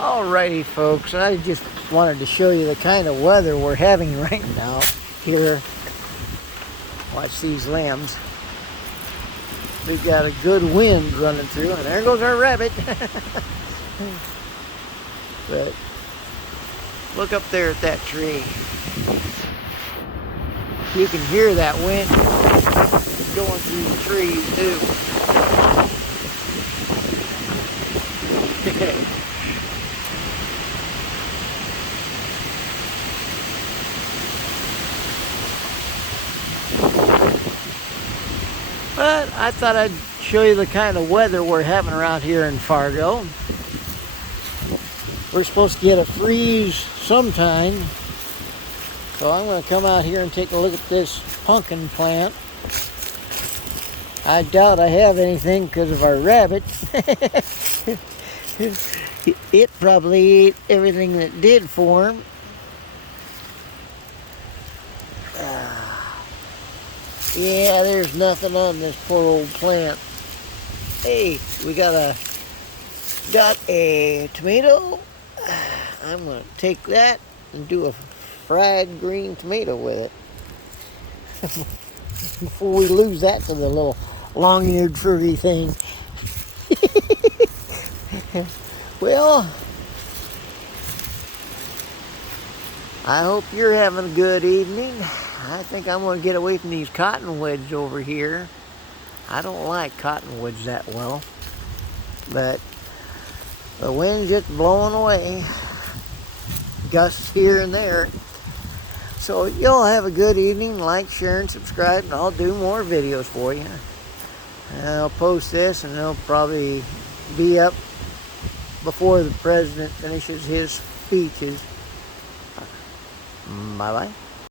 Alrighty folks, I just wanted to show you the kind of weather we're having right now here. Watch these lambs. We've got a good wind running through, and there goes our rabbit. But look up there at that tree. You can hear that wind going through the trees too. But I thought I'd show you the kind of weather we're having around here in Fargo. We're supposed to get a freeze sometime. So I'm going to come out here and take a look at this pumpkin plant. I doubt I have anything because of our rabbit. It probably ate everything that did for him. Yeah, there's nothing on this poor old plant. Hey, we got a tomato. I'm gonna take that and do a fried green tomato with it before we lose that to the little long-eared fruity thing. Well, I hope you're having a good evening. I think I'm going to get away from these cottonwoods over here. I don't like cottonwoods that well, but the wind's just blowing away. Gusts here and there. So y'all have a good evening. Like, share, and subscribe, and I'll do more videos for you. I'll post this, and it'll probably be up before the president finishes his speeches. Bye-bye.